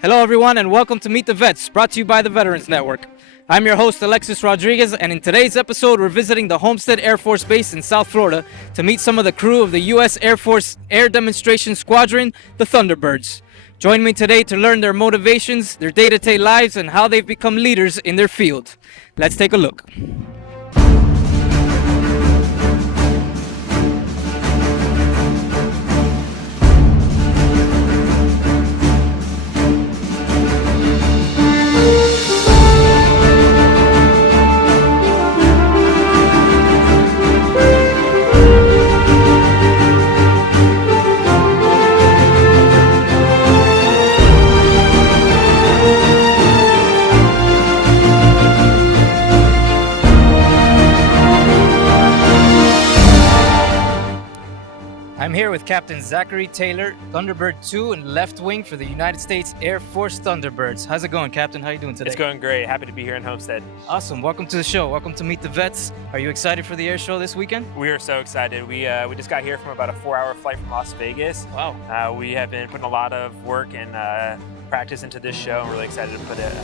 Hello, everyone, and welcome to Meet the Vets, brought to you by the Veterans Network. I'm your host, Alexis Rodriguez, and in today's episode, we're visiting the Homestead Air Force Base in South Florida to meet some of the crew of the U.S. Air Force Air Demonstration Squadron, the Thunderbirds. Join me today to learn their motivations, their day-to-day lives, and how they've become leaders in their field. Let's take a look. I'm here with Captain Zachary Taylor, Thunderbird 2 and left wing for the United States Air Force Thunderbirds. How's it going, Captain? How are you doing today? It's going great. Happy to be here in Homestead. Awesome. Welcome to the show. Welcome to Meet the Vets. Are you excited for the air show this weekend? We are so excited. We just got here from about a 4-hour flight from Las Vegas. Wow. We have been putting a lot of work and practice into this show. I'm really excited to put it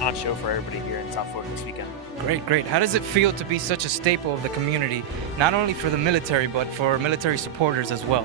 on show for everybody here in South Florida this weekend. Great, great. How does it feel to be such a staple of the community, not only for the military, but for military supporters as well?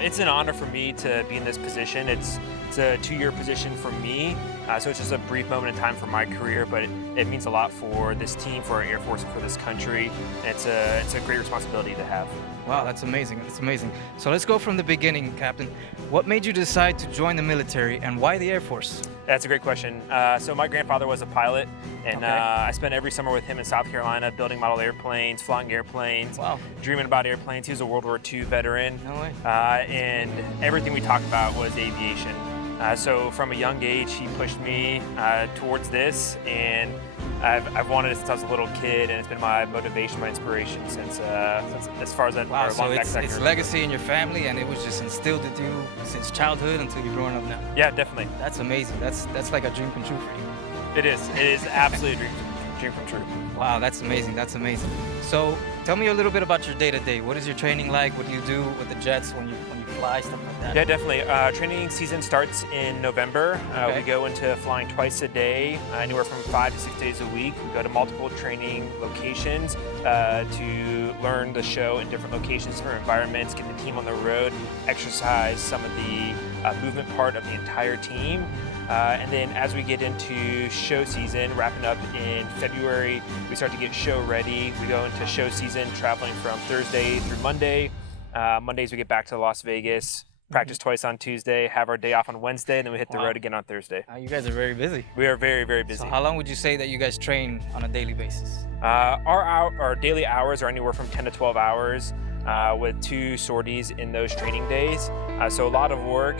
It's an honor for me to be in this position. It's a 2-year position for me, so it's just a brief moment in time for my career, but it means a lot for this team, for our Air Force, and for this country. It's a great responsibility to have. Wow, that's amazing. That's amazing. So let's go from the beginning, Captain. What made you decide to join the military, and why the Air Force? That's a great question. So my grandfather was a pilot, and I spent every summer with him in South Carolina building model airplanes, flying airplanes, Wow. dreaming about airplanes. He was a World War II veteran. No way. And everything we talked about was aviation. So from a young age, he pushed me towards this, and I've wanted it since I was a little kid, and it's been my motivation, my inspiration since as far as that. Wow, so long back it's legacy in your family, and it was just instilled into you since childhood until you're growing up now. Yeah, definitely. That's amazing. That's like a dream come true for you. It is. It is absolutely a dream come true. Wow, that's amazing. That's amazing. So tell me a little bit about your day-to-day. What is your training like? What do you do with the jets when you fly, stuff like that? Yeah, definitely. Training season starts in November. Okay. We go into flying twice a day, anywhere from 5 to 6 days a week. We go to multiple training locations to learn the show in different locations, different environments, get the team on the road, exercise some of the movement part of the entire team. And then as we get into show season, wrapping up in February, we start to get show ready. We go into show season, traveling from Thursday through Monday. Mondays we get back to Las Vegas, practice twice on Tuesday, have our day off on Wednesday, and then we hit the road again on Thursday. You guys are very busy. We are very, very busy. So how long would you say that you guys train on a daily basis? Our daily hours are anywhere from 10 to 12 hours. With 2 sorties in those training days. So a lot of work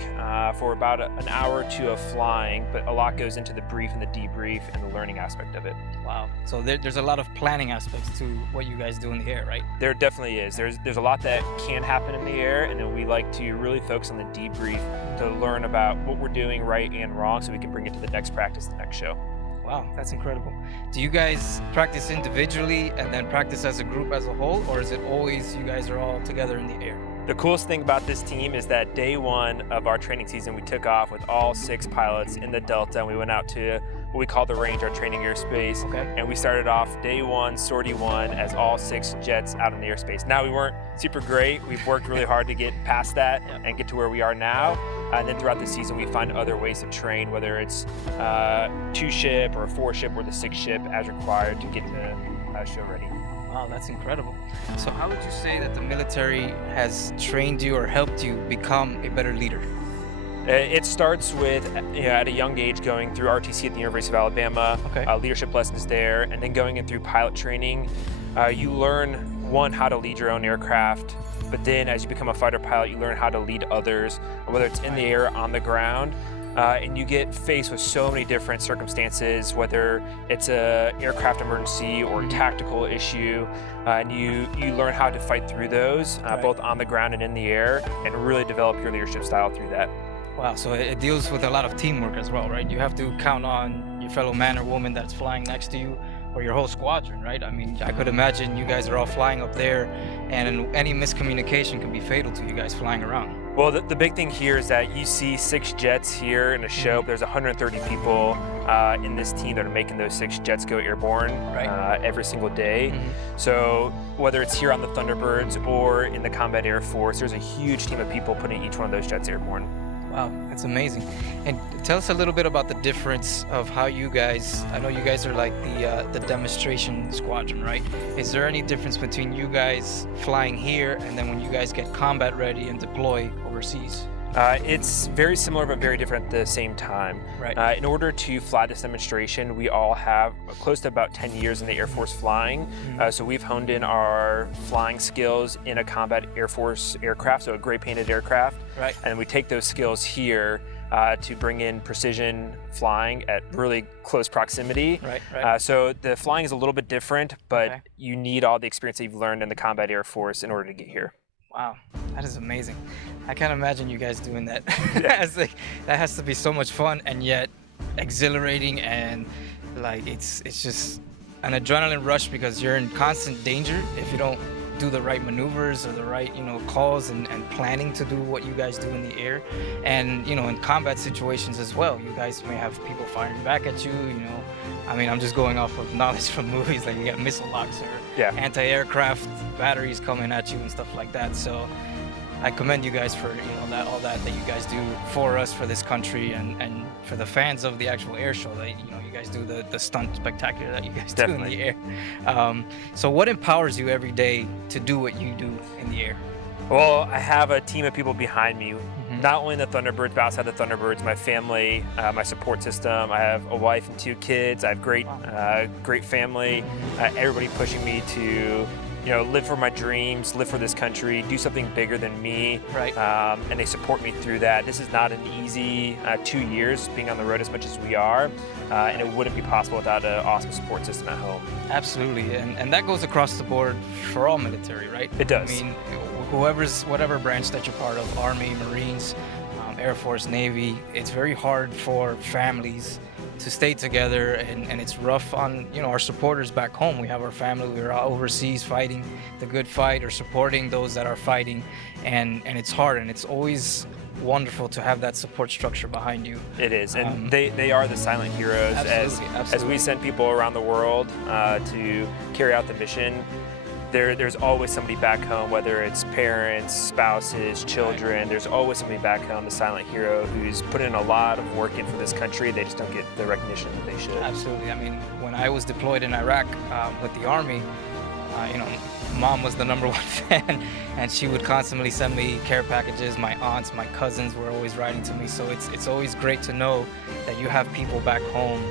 for about an hour or 2 of flying, but a lot goes into the brief and the debrief and the learning aspect of it. Wow. So there's a lot of planning aspects to what you guys do in the air, right? There definitely is. There's a lot that can happen in the air, and then we like to really focus on the debrief to learn about what we're doing right and wrong so we can bring it to the next practice, the next show. Wow, that's incredible. Do you guys practice individually and then practice as a group as a whole, or is it always you guys are all together in the air? The coolest thing about this team is that day 1 of our training season, we took off with all 6 pilots in the Delta, and we went out to what we call the range, our training airspace. Okay. And we started off day 1, sortie 1, as all 6 jets out in the airspace. Now, we weren't super great. We've worked really hard to get past that and get to where we are now. And then throughout the season, we find other ways to train, whether it's 2-ship or a 4-ship or the 6-ship as required to get the show ready. Wow, that's incredible. So how would you say that the military has trained you or helped you become a better leader? It starts with, at a young age, going through RTC at the University of Alabama, leadership lessons there, and then going in through pilot training. You learn, one, how to lead your own aircraft, but then as you become a fighter pilot, you learn how to lead others, whether it's in the air, on the ground. And you get faced with so many different circumstances, whether it's a aircraft emergency or a tactical issue, and you learn how to fight through those, both on the ground and in the air, and really develop your leadership style through that. Wow, so it deals with a lot of teamwork as well, right? You have to count on your fellow man or woman that's flying next to you, or your whole squadron, right? I mean, I could imagine you guys are all flying up there, and any miscommunication can be fatal to you guys flying around. Well, the big thing here is that you see 6 jets here in a show. There's 130 people in this team that are making those 6 jets go airborne every single day. So whether it's here on the Thunderbirds or in the Combat Air Force, there's a huge team of people putting each one of those jets airborne. Wow, that's amazing. And tell us a little bit about the difference of how you guys, I know you guys are like the demonstration squadron, right? Is there any difference between you guys flying here and then when you guys get combat ready and deploy overseas? It's very similar but very different at the same time. Right. In order to fly this demonstration, we all have close to about 10 years in the Air Force flying. So we've honed in our flying skills in a combat Air Force aircraft, so a gray painted aircraft. Right. And we take those skills here to bring in precision flying at really close proximity. Right. So the flying is a little bit different, but you need all the experience that you've learned in the Combat Air Force in order to get here. Wow, that is amazing. I can't imagine you guys doing that. That has to be so much fun and yet exhilarating, and like it's just an adrenaline rush because you're in constant danger if you don't do the right maneuvers or the right, calls and planning to do what you guys do in the air. And, in combat situations as well, you guys may have people firing back at you, I mean, I'm just going off of knowledge from movies, like you got missile locks or anti-aircraft batteries coming at you and stuff like that. So I commend you guys for, all that you guys do for us, for this country, and for the fans of the actual air show that, you guys do the stunt spectacular that you guys do in the air. So what empowers you every day to do what you do in the air? Well, I have a team of people behind me, not only the Thunderbirds, but outside the Thunderbirds, my family, my support system. I have a wife and 2 kids. I have great family, everybody pushing me to live for my dreams, live for this country, do something bigger than me. Right. And they support me through that. This is not an easy 2 years being on the road as much as we are, and it wouldn't be possible without an awesome support system at home. Absolutely, and that goes across the board for all military, right? It does. I mean, whatever branch that you're part of, Army, Marines, Air Force, Navy, it's very hard for families to stay together, and it's rough on our supporters back home. We have our family, we're overseas fighting the good fight or supporting those that are fighting, and it's hard, and it's always wonderful to have that support structure behind you. It is, and they are the silent heroes. Absolutely. As we send people around the world to carry out the mission, there's always somebody back home, whether it's parents, spouses, children. There's always somebody back home, the silent hero, who's put in a lot of work in for this country. They just don't get the recognition that they should. Absolutely. I mean, when I was deployed in Iraq with the Army, Mom was the #1 fan, and she would constantly send me care packages. My aunts, my cousins were always writing to me. So it's always great to know that you have people back home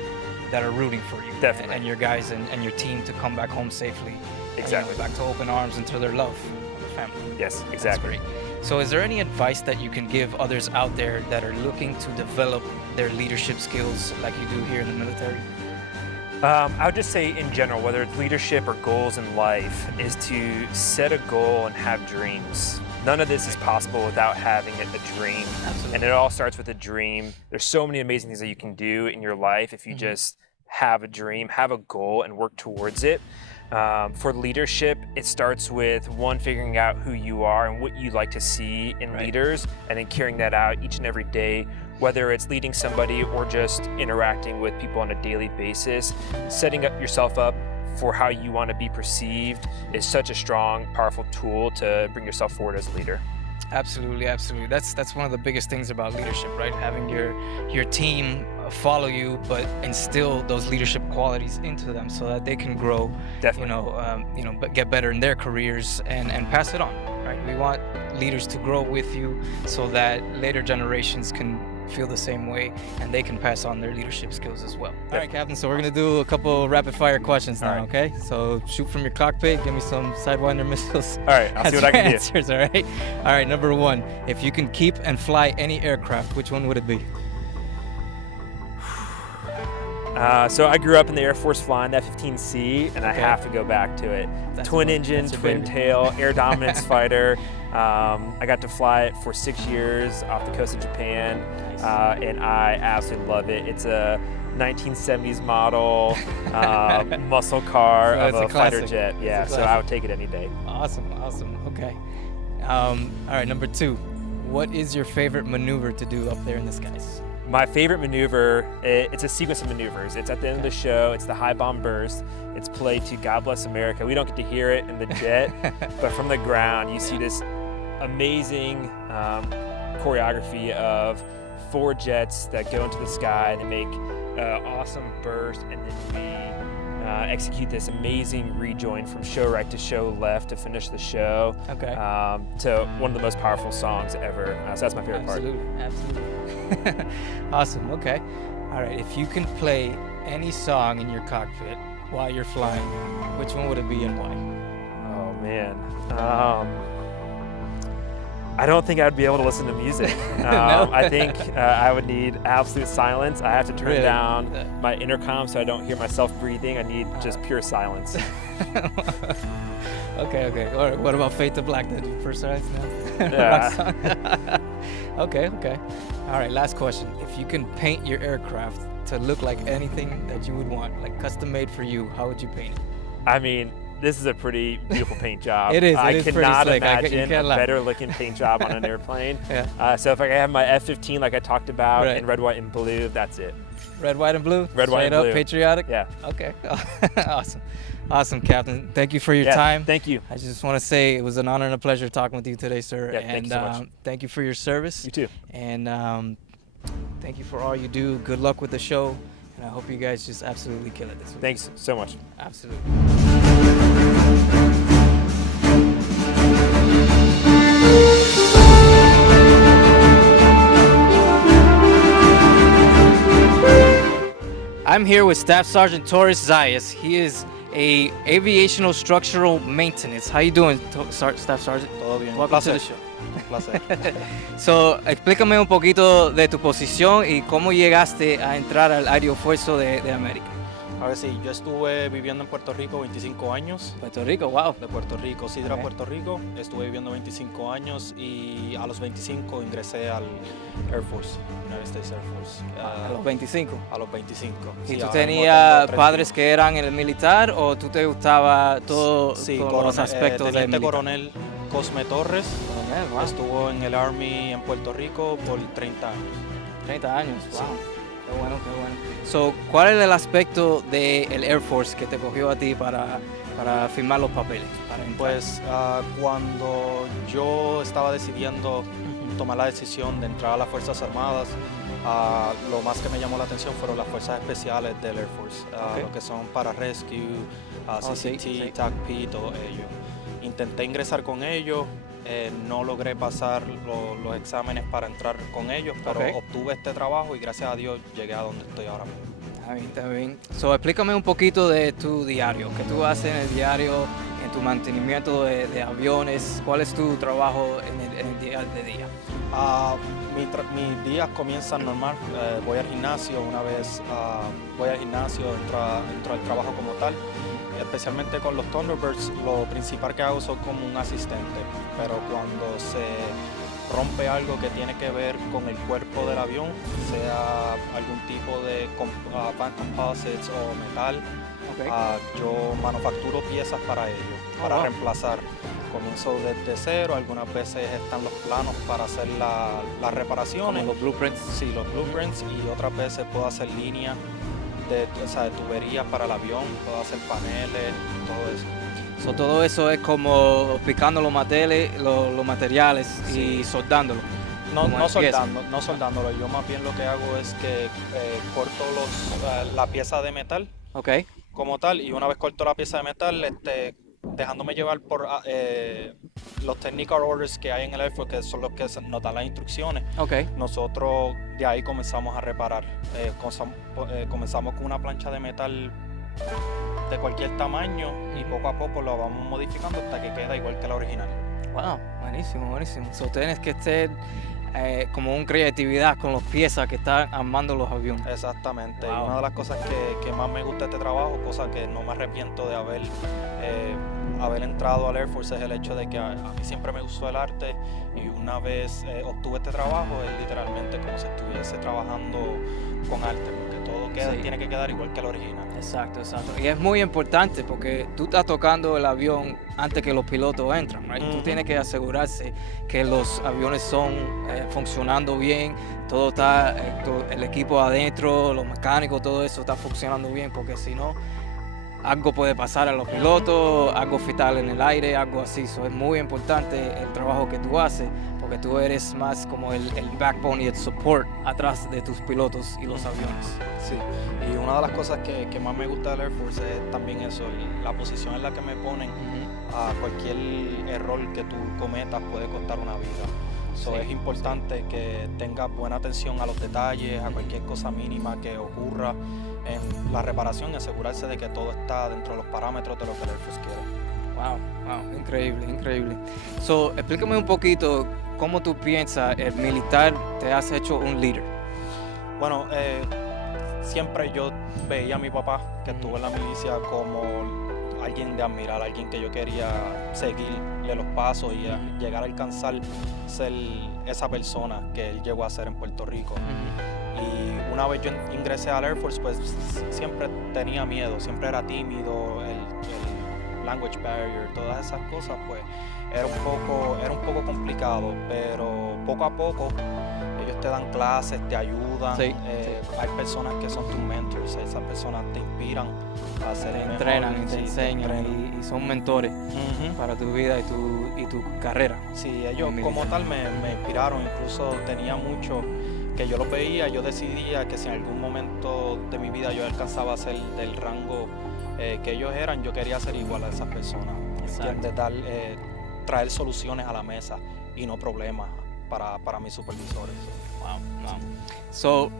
that are rooting for you. Definitely. And your guys and your team to come back home safely. Exactly. Back to open arms and to their love of the family. Yes, exactly. That's great. So is there any advice that you can give others out there that are looking to develop their leadership skills like you do here in the military? I would just say in general, whether it's leadership or goals in life, is to set a goal and have dreams. None of this is possible without having a dream. Absolutely. And it all starts with a dream. There's so many amazing things that you can do in your life if you just have a dream, have a goal, and work towards it. For leadership, it starts with figuring out who you are and what you like to see in leaders, and then carrying that out each and every day, whether it's leading somebody or just interacting with people on a daily basis. Setting yourself up for how you want to be perceived is such a strong, powerful tool to bring yourself forward as a leader. Absolutely, absolutely. That's one of the biggest things about leadership, right? Having your team follow you, but instill those leadership qualities into them so that they can grow. Definitely. But get better in their careers and pass it on, right? We want leaders to grow with you so that later generations can feel the same way and they can pass on their leadership skills as well. All right, Captain, so we're going to do a couple rapid fire questions now, okay? So shoot from your cockpit, give me some Sidewinder missiles. All right, I'll see what I can answers, all right? All right, number 1, if you can keep and fly any aircraft, which one would it be? So I grew up in the Air Force flying the F-15C, and I have to go back to it. Twin engine, twin tail, air dominance fighter. I got to fly it for 6 years off the coast of Japan, and I absolutely love it. It's a 1970s model muscle car of a fighter jet. Yeah, so I would take it any day. Awesome, awesome. Okay. All right, number 2. What is your favorite maneuver to do up there in the skies? My favorite maneuver, it's a sequence of maneuvers. It's at the end of the show. It's the high bomb burst. It's played to God Bless America. We don't get to hear it in the jet, but from the ground, you see this amazing choreography of 4 jets that go into the sky. They make awesome burst, and then we execute this amazing rejoin from show right to show left to finish the show. Okay. To one of the most powerful songs ever. So that's my favorite part. Absolutely. Awesome. Okay. All right. If you can play any song in your cockpit while you're flying, which one would it be and why? Oh man. I don't think I'd be able to listen to music. No? I think I would need absolute silence. I have to turn down my intercom so I don't hear myself breathing. I need just pure silence. Okay. All right. What about Fade to Black? Did you first start now? Yeah. Okay. All right. Last question. If you can paint your aircraft to look like anything that you would want, like custom made for you, how would you paint it? I mean, this is a pretty beautiful paint job. It is. I cannot pretty slick. imagine a better looking paint job on an airplane. Yeah. So if I have my F-15 like I talked about Right. in red, white, and blue, that's it. Red, white, and blue? Red, white, and Straight blue. up, patriotic? Yeah. Okay. Awesome, Captain. Thank you for your time. Thank you. I just want to say it was an honor and a pleasure talking with you today, sir. Yeah, and thank you so much. Thank you for your service. You too. And thank you for all you do. Good luck with the show. And I hope you guys just absolutely kill it this week. Thanks so much. Absolutely. I'm here with Staff Sergeant Torres-Zayas. He is a aviational structural maintenance. How you doing, Staff Sergeant? Todo bien. Welcome to the show. Un placer. So, explícame un poquito de tu posición y cómo llegaste a entrar al Aerofuerzo de América. A ver, sí, yo estuve viviendo en Puerto Rico 25 años. Puerto Rico, wow. De Puerto Rico, Sidra, Puerto Rico. Estuve viviendo 25 años y a los 25 ingresé al Air Force, United States Air Force. A los 25. A los 25. ¿Y Sí, tú ahora mismo tenías tengo 3 padres hijos. que eran en el militar o tú te gustaba todo, Sí, todos los aspectos del Teniente militar? Coronel Cosme Torres. Coronel, wow. Estuvo en el Army en Puerto Rico por 30 años. 30 años, wow. Sí. Qué bueno, qué bueno. So, ¿cuál es el aspecto del Air Force que te cogió a ti para firmar los papeles? Para entrar? Pues cuando yo estaba decidiendo tomar la decisión de entrar a las Fuerzas Armadas, lo más que me llamó la atención fueron las Fuerzas Especiales del Air Force, lo que son para Rescue, CCT, sí. TACP, todo ello. Intenté ingresar con ellos, no logré pasar los exámenes para entrar con ellos, pero obtuve este trabajo y gracias a Dios llegué a donde estoy ahora mismo. Está bien. So, explícame un poquito de tu diario. ¿Qué tú haces en el diario, en tu mantenimiento de aviones? ¿Cuál es tu trabajo en el día de día? Mis días comienzan normal. Voy al gimnasio una vez, voy al gimnasio, entro al trabajo como tal. Especialmente con los Thunderbirds, lo principal que hago soy como un asistente, pero cuando se rompe algo que tiene que ver con el cuerpo del avión, sea algún tipo de van composites o metal, yo manufacturo piezas para ello, para reemplazar. Comienzo desde cero, algunas veces están los planos para hacer las reparaciones. Como los blueprints. Sí, los blueprints, y otras veces puedo hacer líneas de tuberías para el avión, puedo hacer paneles, todo eso. So, todo eso es como picando los materiales Sí. y soldándolo. No soldándolo, yo más bien lo que hago es que corto la pieza de metal como tal, y una vez corto la pieza de metal, dejándome llevar por los technical orders que hay en el Air Force, que son los que nos dan las instrucciones. Nosotros de ahí comenzamos a reparar. Comenzamos con una plancha de metal de cualquier tamaño y poco a poco lo vamos modificando hasta que queda igual que la original. Wow, buenísimo. So, tienes que estar como una creatividad con las piezas que están armando los aviones. Exactamente. Wow. Y una de las cosas que más me gusta de este trabajo, cosa que no me arrepiento de haber entrado al Air Force, es el hecho de que a mí siempre me gustó el arte, y una vez obtuve este trabajo es literalmente como si estuviese trabajando con arte, porque todo tiene que quedar igual que el original. Exacto. Y es muy importante porque tú estás tocando el avión antes que los pilotos entran, right? Tú tienes que asegurarse que los aviones son funcionando bien, todo está, el equipo adentro, los mecánicos, todo eso está funcionando bien, porque si no, algo puede pasar a los pilotos, algo fatal en el aire, algo así. So, es muy importante el trabajo que tú haces, porque tú eres más como el backbone y el support atrás de tus pilotos y los aviones. Sí, y una de las cosas que más me gusta del Air Force es también eso, la posición en la que me ponen. A cualquier error que tú cometas puede costar una vida. So, es importante que tengas buena atención a los detalles, a cualquier cosa mínima que ocurra en la reparación, y asegurarse de que todo está dentro de los parámetros de lo que el Air Force quiere. Wow, increíble. So, explícame un poquito cómo tú piensas el militar te has hecho un líder. Bueno, siempre yo veía a mi papá, que estuvo en la milicia, como alguien de admirar, alguien que yo quería seguirle los pasos y llegar a alcanzar ser esa persona que él llegó a ser en Puerto Rico. Y una vez yo ingresé al Air Force, pues siempre tenía miedo, siempre era tímido, el language barrier, todas esas cosas, pues era un poco complicado, pero poco a poco ellos te dan clases, te ayudan. Hay personas que son tus mentors, esas personas te inspiran a ser te mejor, entrenan, te enseñan y son mentores para tu vida y tu carrera. Sí, ellos como tal me inspiraron, incluso tenía mucho que yo los veía, yo decidía que si en algún momento de mi vida yo alcanzaba a ser del rango que ellos eran, yo quería ser igual a esas personas. ¿Entiendes? Traer soluciones a la mesa y no problemas para mis supervisores. Wow. So,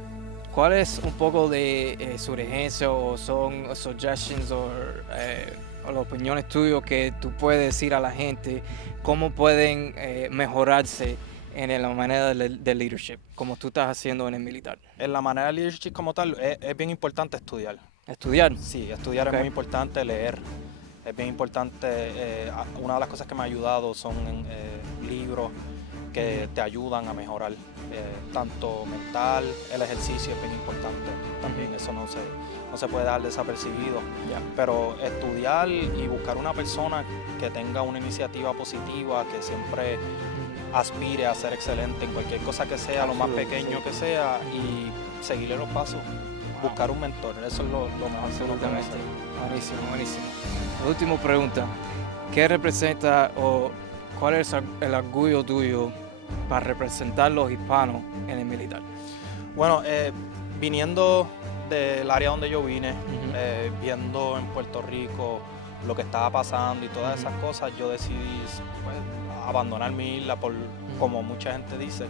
¿cuál es un poco de sugerencia o son suggestions o las opiniones tuyas que tú puedes decir a la gente cómo pueden mejorarse en la manera de leadership, como tú estás haciendo en el militar? En la manera de leadership como tal, es bien importante estudiar. ¿Estudiar? Sí, estudiar es muy importante, leer. Es bien importante, una de las cosas que me ha ayudado son libros que te ayudan a mejorar, tanto mental, el ejercicio es bien importante, también eso no se puede dar desapercibido, pero estudiar y buscar una persona que tenga una iniciativa positiva, que siempre aspire a ser excelente en cualquier cosa que sea, lo más pequeño que sea, y seguirle los pasos, buscar un mentor, eso es lo mejor que uno puede hacer. Buenísimo. La última pregunta, ¿qué representa o cuál es el orgullo tuyo para representar a los hispanos en el militar? Bueno, viniendo del área donde yo vine, viendo en Puerto Rico lo que estaba pasando y todas esas cosas, yo decidí abandonar mi isla, como mucha gente dice,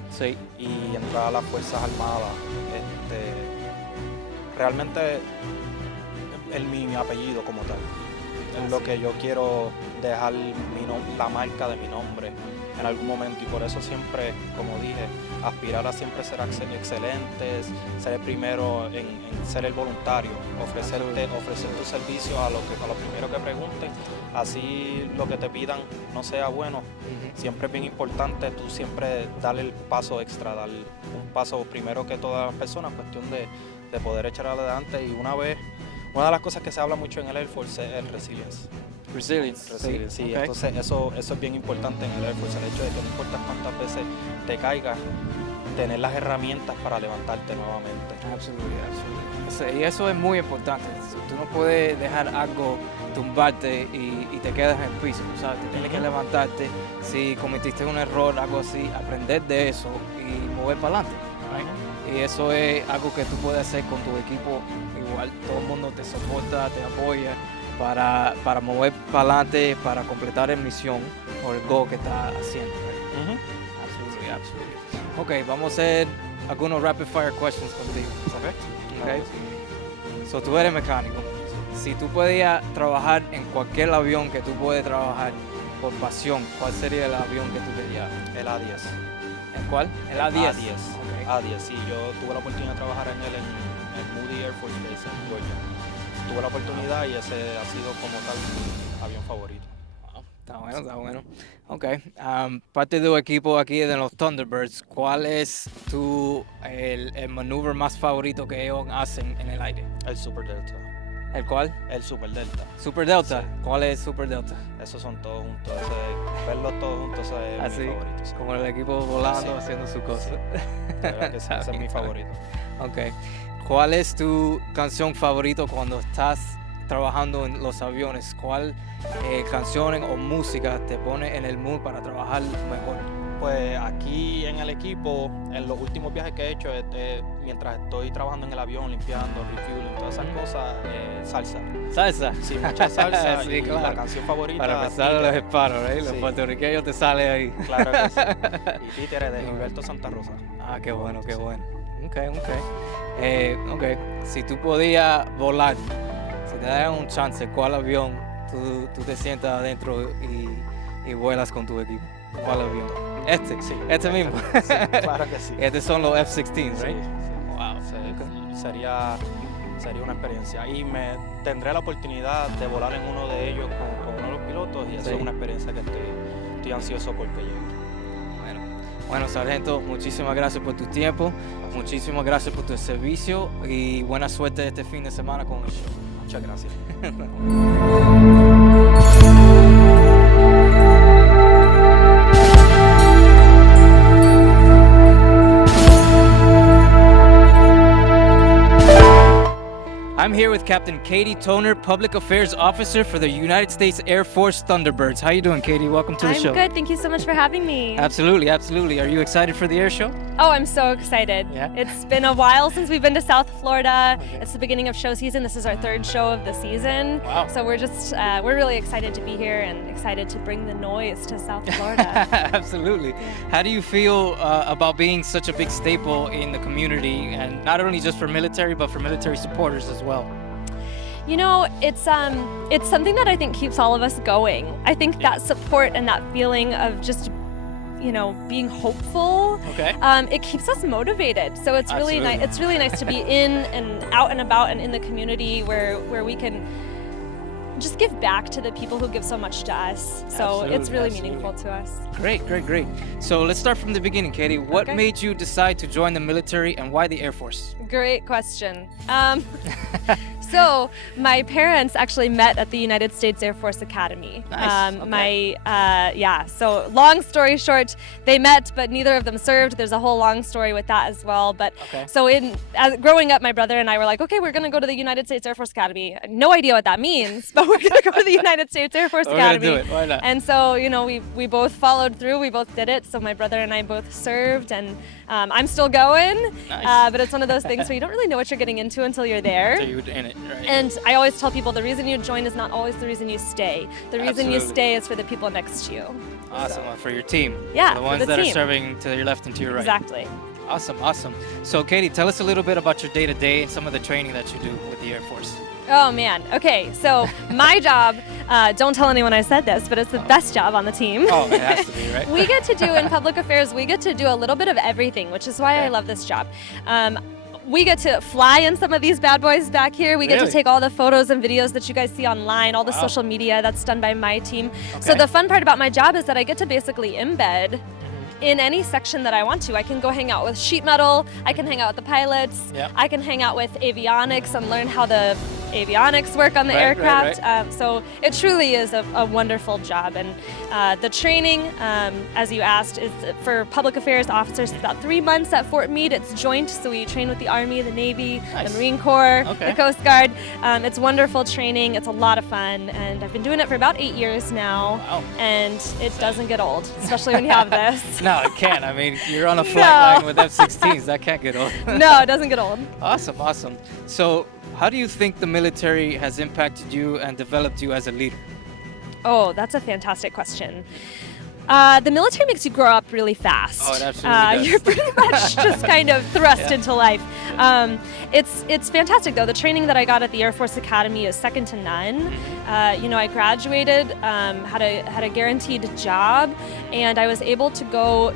y entrar a las Fuerzas Armadas. Realmente mi apellido como tal. Es lo que yo quiero dejar la marca de mi nombre en algún momento, y por eso siempre, como dije, aspirar a siempre ser excelentes, ser el primero en ser el voluntario, ofrecer tu servicio a lo primero que pregunten, así lo que te pidan no sea bueno. Siempre es bien importante tú siempre darle el paso extra, dar un paso primero que todas las personas, cuestión de poder echar adelante. Y una de las cosas que se habla mucho en el Air Force es el resilience. Sí, entonces eso es bien importante en el Air Force, el hecho de que no importa cuántas veces te caigas, tener las herramientas para levantarte nuevamente. Absolutamente. Y eso es muy importante. Tú no puedes dejar algo tumbarte y te quedas en el piso, ¿sabes? Tú tienes que levantarte. Si cometiste un error, algo así, aprender de eso y mover para adelante. Y eso es algo que tú puedes hacer con tu equipo igual. Todo el mundo te soporta, te apoya para mover para adelante, para completar la misión o el goal que estás haciendo. Absolutely. Ok, vamos a hacer algunos rapid fire questions contigo. Okay. So, tú eres mecánico. Si tú podías trabajar en cualquier avión que tú puedes trabajar por pasión, ¿cuál sería el avión que tú querías? El A-10. ¿El cuál? El A10. A10. Okay. A10, sí. Yo tuve la oportunidad de trabajar en él en Moody Air Force Base en Georgia. Tuve la oportunidad y ese ha sido como tal mi avión favorito. Está bueno, está bueno. Ok. Parte de tu equipo aquí de los Thunderbirds, ¿cuál es el maneuver más favorito que ellos hacen en el aire? El Super Delta. ¿El cuál? El Super Delta. Super Delta. Sí. ¿Cuál es Super Delta? Esos son todos juntos. Verlos todos juntos es Así, mi favorito. Sí. como el equipo volando, Sí. haciendo su cosa. Sí. De verdad que sí, ese es mi favorito. Ok. ¿Cuál es tu canción favorito cuando estás trabajando en los aviones? ¿Cuál canción o música te pone en el mood para trabajar mejor? Pues aquí en el equipo, en los últimos viajes que he hecho, mientras estoy trabajando en el avión, limpiando, refueling, todas esas cosas, salsa. ¿Salsa? Sí, mucha salsa. Sí, y claro. la canción favorita. Para empezar los Títere. hispanos, ¿eh? Los Sí. puertorriqueños te sale ahí. Claro que sí. Y Títere de Gilberto Santa Rosa. Ah, qué bueno, qué Sí. bueno. Ok. Si tú podías volar, si te dieran un chance, ¿cuál avión tú te sientas adentro y vuelas con tu equipo? ¿Cuál avión? Sí, este mismo. Sí, claro que sí. Estos son los F-16, Sí, ¿right? sí. Wow. Sería una experiencia. Y tendré la oportunidad de volar en uno de ellos con uno de los pilotos y eso Sí. es una experiencia que estoy ansioso porque llegue. Bueno, sargento, muchísimas gracias por tu tiempo, muchísimas gracias por tu servicio y buena suerte este fin de semana con el show. Muchas gracias. I'm here with Captain Kaity Toner, Public Affairs Officer for the United States Air Force Thunderbirds. How you doing, Kaity? Welcome to the show. I'm good. Thank you so much for having me. Absolutely, absolutely. Are you excited for the air show? Oh, I'm so excited. Yeah? It's been a while since we've been to South Florida. Okay. It's the beginning of show season. This is our third show of the season. Wow. So we're really excited to be here and excited to bring the noise to South Florida. Absolutely. How do you feel about being such a big staple in the community, and not only just for military, but for military supporters as well? You know, it's something that I think keeps all of us going. I think that support and that feeling of just, you know, being hopeful. Okay. It keeps us motivated. So it's really Absolutely. nice. It's really nice to be in and out and about and in the community where we can just give back to the people who give so much to us. So it's really meaningful to us. Great. So let's start from the beginning, Katie. What Okay. made you decide to join the military and why the Air Force? Great question. So my parents actually met at the United States Air Force Academy. Nice. Okay. So long story short, they met, but neither of them served. There's a whole long story with that as well. But Okay. so growing up, my brother and I were like, okay, we're gonna go to the United States Air Force Academy. No idea what that means, but we're gonna go to the United States Air Force We're gonna Academy. do it. Why not? And so, you know, we both followed through. We both did it. So my brother and I both served, and I'm still going. Nice. But it's one of those things where you don't really know what you're getting into until you're there. So you're in it, right? And I always tell people the reason you join is not always the reason you stay. The reason you Absolutely. stay is for the people next to you. Awesome. For your team. Yeah, The for ones the that are team. serving to your left and to your right. Exactly. Awesome. So, Katie, tell us a little bit about your day-to-day and some of the training that you do with the Air Force. Oh man. Okay. So my job, don't tell anyone I said this, but it's the best job on the team. Oh, it has to be, right? We get to do in public affairs, we get to do a little bit of everything, which is why I Okay. love this job. We get to fly in some of these bad boys back here. We get Really? to take all the photos and videos that you guys see online, all the Wow. social media that's done by my team. So Okay. the fun part about my job is that I get to basically embed in any section that I want to. I can go hang out with sheet metal, I can hang out with the pilots, Yep. I can hang out with avionics and learn how the avionics work on the Right, aircraft. right. So it truly is a wonderful job. And the training, as you asked, is for public affairs officers. It's about 3 months at Fort Meade. It's joint, so we train with the Army, the Navy, Nice. the Marine Corps, Okay. the Coast Guard. It's wonderful training. It's a lot of fun, and I've been doing it for about 8 years now. Wow. And it doesn't get old, especially when you have this. No, it can't. I mean, you're on a flight No. line with F-16s. That can't get old. No, it doesn't get old. Awesome. So, how do you think the military has impacted you and developed you as a leader? Oh, that's a fantastic question. The military makes you grow up really fast. Oh, it absolutely does. You're pretty much just kind of thrust into life. It's fantastic though. The training that I got at the Air Force Academy is second to none. I graduated, had a guaranteed job, and I was able to go,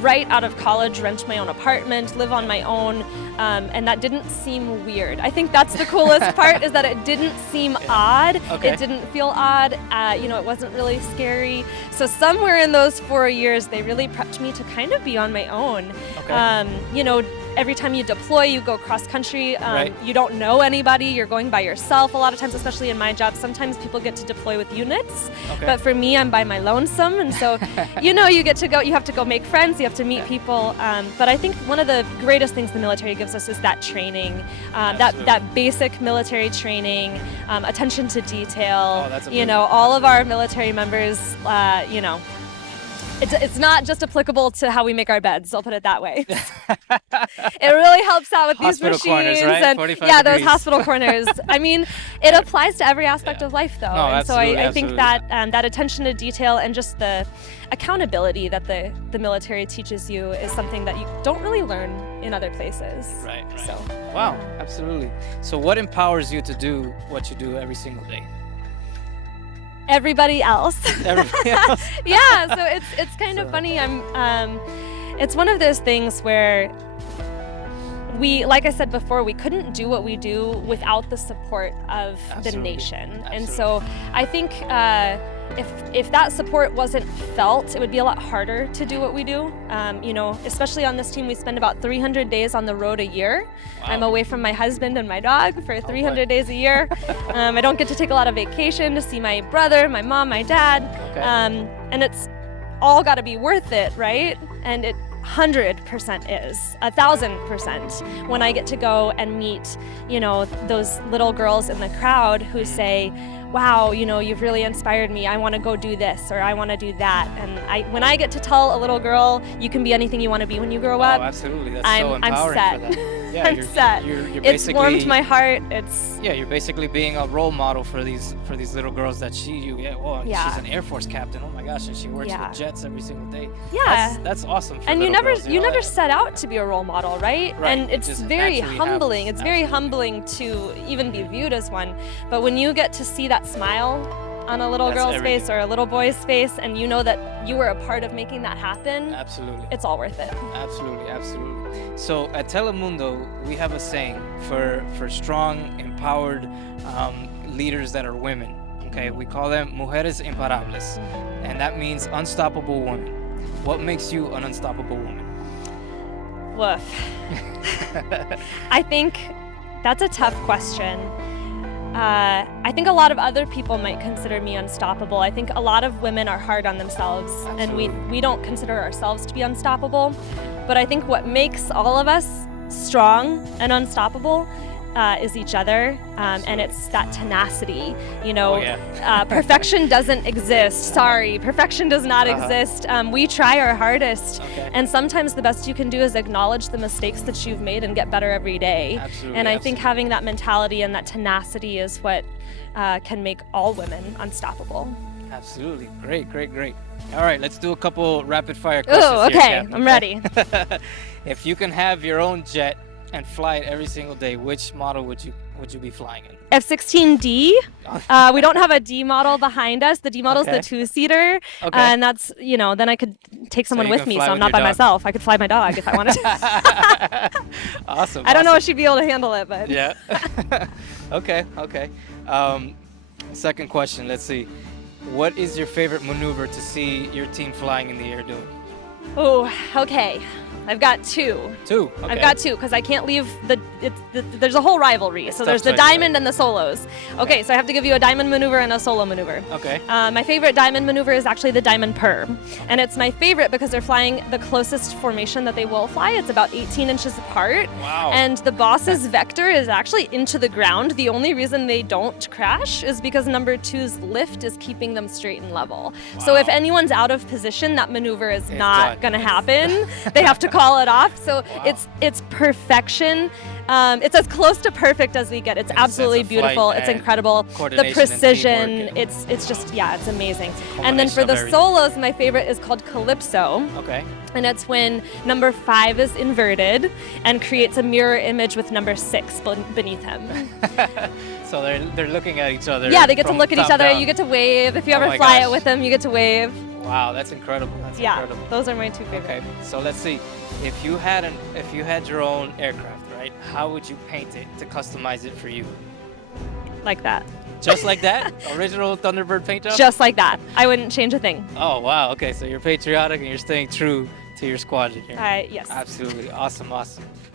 right out of college, rent my own apartment, live on my own, and that didn't seem weird. I think that's the coolest part, is that it didn't seem odd. Okay. It didn't feel odd. It wasn't really scary. So somewhere in those 4 years, they really prepped me to kind of be on my own. Okay. Every time you deploy, you go cross country. Right. You don't know anybody. You're going by yourself a lot of times, especially in my job. Sometimes people get to deploy with units, Okay. but for me, I'm by my lonesome. And so, you get to go. You have to go make friends. You have to meet people. But I think one of the greatest things the military gives us is that training, that basic military training, attention to detail. Oh, that's a all of our military members. It's not just applicable to how we make our beds, I'll put it that way. It really helps out with Hospital these machines. corners, right? And 45 those degrees. hospital corners. I mean, it applies to every aspect of life, though. No, and so absolutely, I think absolutely. that attention to detail and just the accountability that the military teaches you is something that you don't really learn in other places. Right. So. Wow, absolutely. So what empowers you to do what you do every single day? Everybody else. Everybody else? Yeah, so it's kind of funny. It's one of those things where we, like I said before, we couldn't do what we do without the support of the nation. And so I think if that support wasn't felt, it would be a lot harder to do what we do. Especially on this team, we spend about 300 days on the road a year. Wow. I'm away from my husband and my dog for 300 days a year. I don't get to take a lot of vacation to see my brother, my mom, my dad. Okay. And it's all got to be worth it, right? And it 100% is, 1,000% when I get to go and meet, those little girls in the crowd who say, wow, you've really inspired me. I want to go do this, or I want to do that. And when I get to tell a little girl, you can be anything you want to be when you grow up. Oh, absolutely. That's I'm so empowering set. for that. Yeah, I'm set. You're It's basically, warmed my heart. you're basically being a role model for these little girls that see you. Yeah. She's an Air Force captain. Oh my gosh, and she works with jets every single day. Yeah. That's awesome. For And you little never girls, you never set out to be a role model, right? Right. And It it's just very naturally humbling. happens. It's very Absolutely. humbling to even be viewed as one. But when you get to see that smile on a little That's girl's everything. face or a little boy's face, and you know that you were a part of making that happen, Absolutely. it's all worth it. Absolutely, absolutely. So at Telemundo, we have a saying for strong, empowered leaders that are women. Okay, we call them mujeres imparables, and that means unstoppable women. What makes you an unstoppable woman? Woof. I think that's a tough question. I think a lot of other people might consider me unstoppable. I think a lot of women are hard on themselves, Absolutely. and we don't consider ourselves to be unstoppable. But I think what makes all of us strong and unstoppable is each other, and it's that tenacity. Oh, yeah. Perfection doesn't exist. Sorry, perfection does not exist. We try our hardest, Okay. and sometimes the best you can do is acknowledge the mistakes that you've made and get better every day. Absolutely, And I think absolutely. having that mentality and that tenacity is what can make all women unstoppable. Absolutely. Great, great, great. All right, let's do a couple rapid fire questions. Oh, here, okay, Captain, I'm ready. If you can have your own jet and fly it every single day, which model would you be flying in? F-16D. We don't have a D model behind us. The D model is Okay. the two-seater, Okay. and that's then I could take someone you with can me, fly so I'm with not your by dog. myself. I could fly my dog if I wanted to. Awesome. I don't know awesome. if she'd be able to handle it, but Yeah. Okay. Second question. Let's see. What is your favorite maneuver to see your team flying in the air doing? Oh, okay. I've got two. Two. Okay. I've got two because I can't leave there's a whole rivalry. So tough there's the choice, diamond and the solos. Okay, so I have to give you a diamond maneuver and a solo maneuver. Okay. My favorite diamond maneuver is actually the diamond purr. And it's my favorite because they're flying the closest formation that they will fly. It's about 18 inches apart. Wow. And the boss's vector is actually into the ground. The only reason they don't crash is because number two's lift is keeping them straight and level. So if anyone's out of position, that maneuver is not done. going to happen. They have to call it off. So Wow. it's perfection. It's as close to perfect as we get. It's absolutely beautiful. It's incredible. The precision. It's just, yeah, it's amazing. And then for the solos, my favorite is called Calypso. Okay. And it's when number 5 is inverted and creates a mirror image with number 6 beneath him. So they're looking at each other. Yeah, they get to look at each other. Down. You get to wave. If you ever fly it with them, you get to wave. Wow, that's incredible. That's incredible. Those are my 2 favorites. Okay, so let's see. If you had your own aircraft, right? How would you paint it to customize it for you? Like that. Just like that? Original Thunderbird paint job? Just like that. I wouldn't change a thing. Oh wow. Okay, so you're patriotic and you're staying true to your squadron here. Yes. Absolutely. Awesome.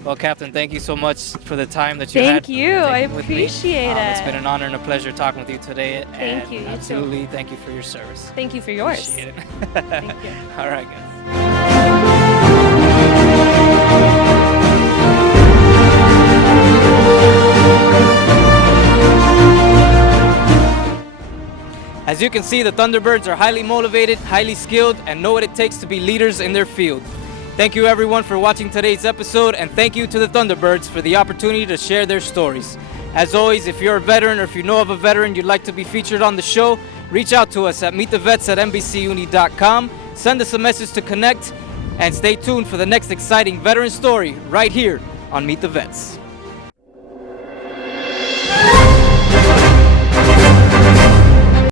Well, Captain, thank you so much for the time that you had. Thank you. I appreciate it. It's been an honor and a pleasure talking with you today. Thank you. Absolutely. Thank you for your service. Thank you for yours. Appreciate it. Thank you. All right, guys. As you can see, the Thunderbirds are highly motivated, highly skilled, and know what it takes to be leaders in their field. Thank you everyone for watching today's episode, and thank you to the Thunderbirds for the opportunity to share their stories. As always, if you're a veteran or if you know of a veteran you'd like to be featured on the show, reach out to us at meetthevets@nbcuni.com, send us a message to connect, and stay tuned for the next exciting veteran story right here on Meet the Vets.